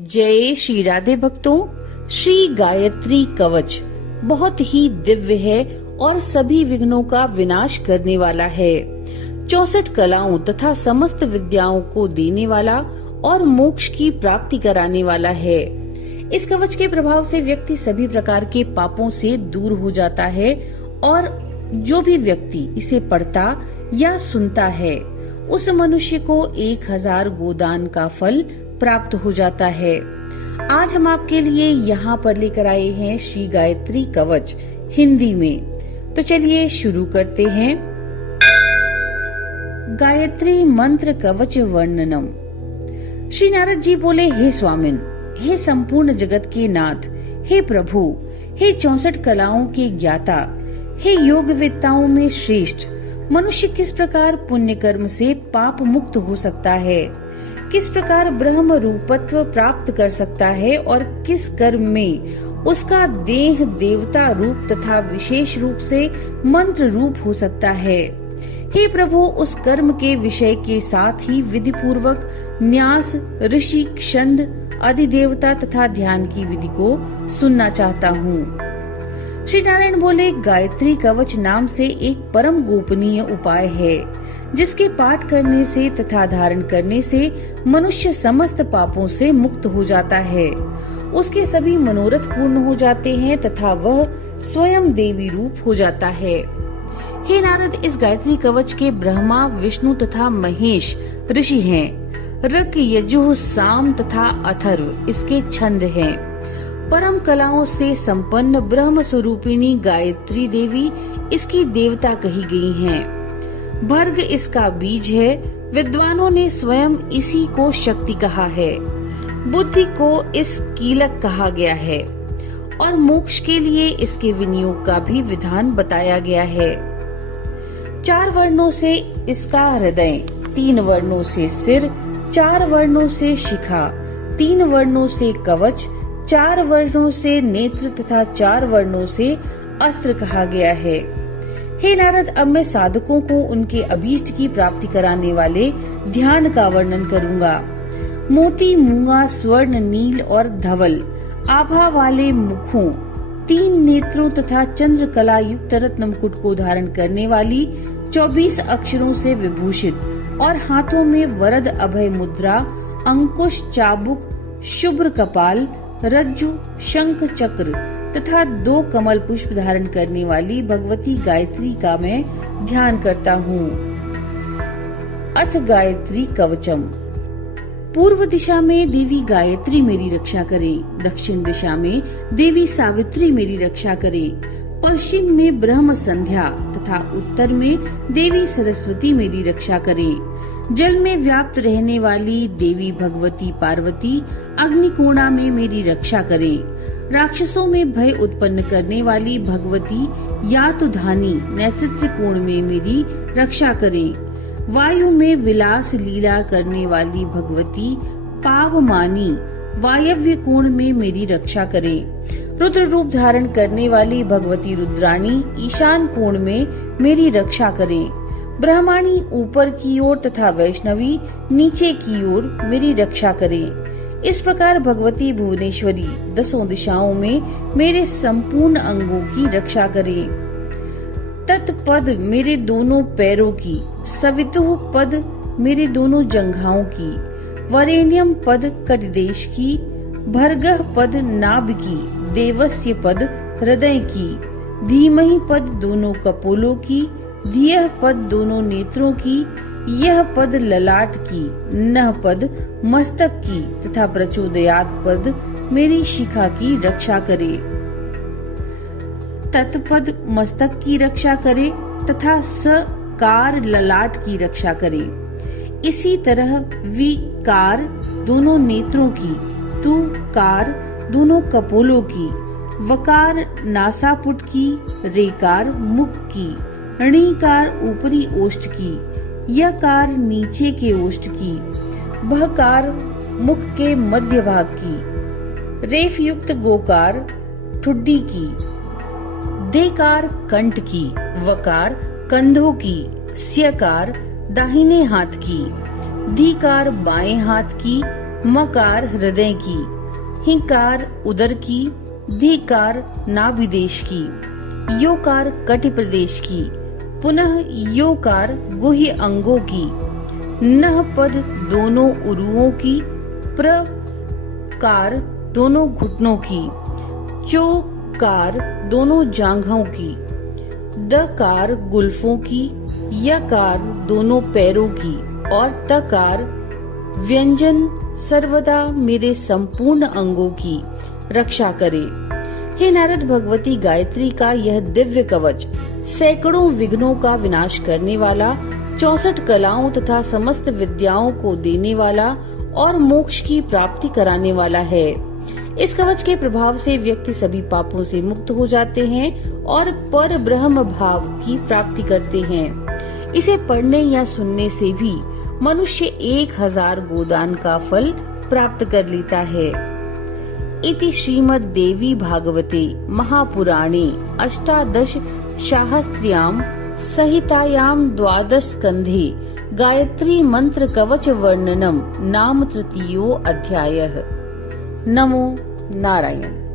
जय श्री राधे भक्तों। श्री गायत्री कवच बहुत ही दिव्य है और सभी विघ्नों का विनाश करने वाला है। 64 कलाओं तथा समस्त विद्याओं को देने वाला और मोक्ष की प्राप्ति कराने वाला है। इस कवच के प्रभाव से व्यक्ति सभी प्रकार के पापों से दूर हो जाता है और जो भी व्यक्ति इसे पढ़ता या सुनता है उस मनुष्य को 1000 गोदान का फल प्राप्त हो जाता है। आज हम आपके लिए यहाँ पर लेकर आए हैं श्री गायत्री कवच हिंदी में। तो चलिए शुरू करते हैं। गायत्री मंत्र कवच वर्णनम। श्री नारद जी बोले, हे स्वामिन, हे संपूर्ण जगत के नाथ, हे प्रभु, हे 64 कलाओं के ज्ञाता, हे योगवेत्ताओं में श्रेष्ठ, मनुष्य किस प्रकार पुण्य कर्म से पाप मुक्त हो सकता है, किस प्रकार ब्रह्म रूपत्व प्राप्त कर सकता है और किस कर्म में उसका देह देवता रूप तथा विशेष रूप से मंत्र रूप हो सकता है। हे प्रभु, उस कर्म के विषय के साथ ही विधि पूर्वक न्यास, ऋषि, छंद, अधिदेवता तथा ध्यान की विधि को सुनना चाहता हूँ। श्री नारायण बोले, गायत्री कवच नाम से एक परम गोपनीय उपाय है जिसके पाठ करने से तथा धारण करने से मनुष्य समस्त पापों से मुक्त हो जाता है। उसके सभी मनोरथ पूर्ण हो जाते हैं तथा वह स्वयं देवी रूप हो जाता है। हे नारद, इस गायत्री कवच के ब्रह्मा, विष्णु तथा महेश ऋषि हैं। ऋक, यजुः, साम तथा अथर्व इसके छंद हैं। परम कलाओं से संपन्न ब्रह्म स्वरूपिणी गायत्री देवी इसकी देवता कही गई हैं। भर्ग इसका बीज है। विद्वानों ने स्वयं इसी को शक्ति कहा है। बुद्धि को इस कीलक कहा गया है और मोक्ष के लिए इसके विनियोग का भी विधान बताया गया है। 4 वर्णों से इसका हृदय, 3 वर्णों से सिर, 4 वर्णों से शिखा, 3 वर्णों से कवच, 4 वर्णों से नेत्र तथा 4 वर्णों से अस्त्र कहा गया है। हे नारद, अब मैं साधकों को उनके अभीष्ट की प्राप्ति कराने वाले ध्यान का वर्णन करूंगा। मोती, मूंगा, स्वर्ण, नील और धवल आभा वाले मुखों, 3 नेत्रों तथा चंद्र कला युक्त रत्न मुकुट को धारण करने वाली 24 अक्षरों से विभूषित और हाथों में वरद अभय मुद्रा, अंकुश, चाबुक, शुभ्र कपाल, रज्जु, शंख, चक्र तथा 2 कमल पुष्प धारण करने वाली भगवती गायत्री का मैं ध्यान करता हूँ। अथ गायत्री कवचम। पूर्व दिशा में देवी गायत्री मेरी रक्षा करे, दक्षिण दिशा में देवी सावित्री मेरी रक्षा करे, पश्चिम में ब्रह्म संध्या तथा उत्तर में देवी सरस्वती मेरी रक्षा करे। जल में व्याप्त रहने वाली देवी भगवती पार्वती अग्निकोणा में मेरी रक्षा करे। राक्षसों में भय उत्पन्न करने वाली भगवती यातुधानी नैत्रिक कोण में मेरी रक्षा करें। वायु में विलास लीला करने वाली भगवती पावमानी वायव्य कोण में मेरी रक्षा करें। रुद्र रूप धारण करने वाली भगवती रुद्राणी ईशान कोण में मेरी रक्षा करें। ब्रह्माणी ऊपर की ओर तथा वैष्णवी नीचे की ओर मेरी रक्षा करें। इस प्रकार भगवती भुवनेश्वरी 10 दिशाओं में मेरे संपूर्ण अंगों की रक्षा करे। तत्पद मेरे दोनों पैरों की, सवितुः पद मेरे दोनों जंघाओं की, वरेण्यम पद कटिदेश की, भर्गः पद नाभि की, देवस्य पद हृदय की, धीमहि पद दोनों कपोलों की, धियः पद दोनों नेत्रों की, यह पद ललाट की, नः पद मस्तक की तथा प्रचोदयात पद मेरी शिखा की रक्षा करे। तत्पद मस्तक की रक्षा करे तथा सकार ललाट की रक्षा करे। इसी तरह विकार दोनों नेत्रों की, तुकार दोनों कपोलों की, वकार नासापुट की, रेकार मुख की, णीकार ऊपरी ओष्ठ की, यकार नीचे के ओष्ठ की, भकार मुख के मध्य भाग की, रेफ युक्त गोकार ठुड्डी की, देकार कंठ की, वकार कंधों की, स्यकार दाहिने हाथ की, धीकार बाएं हाथ की, मकार हृदय की, हिंकार उदर की, धीकार नाभिदेश की, योकार कटि प्रदेश की, पुनः योकार गुह्य अंगों की, नह पद दोनों उरुओं की, प्रकार दोनों घुटनों की, चोकार दोनों जांघों की, दकार गुल्फों की, यकार दोनों पैरों की और तकार व्यंजन सर्वदा मेरे संपूर्ण अंगों की रक्षा करे। हे नारद, भगवती गायत्री का यह दिव्य कवच सैकड़ों विघ्नों का विनाश करने वाला, 64 कलाओं तथा समस्त विद्याओं को देने वाला और मोक्ष की प्राप्ति कराने वाला है। इस कवच के प्रभाव से व्यक्ति सभी पापों से मुक्त हो जाते हैं और पर ब्रह्म भाव की प्राप्ति करते हैं। इसे पढ़ने या सुनने से भी मनुष्य 1000 गोदान का फल प्राप्त कर लेता है। इति श्रीमद् देवी भागवते महापुराणे अष्टादश शाहस्त्र्यां संहितायां 12 स्कंधे गायत्री मंत्र कवच वर्णनम नाम 3 अध्यायः। नमो नारायण।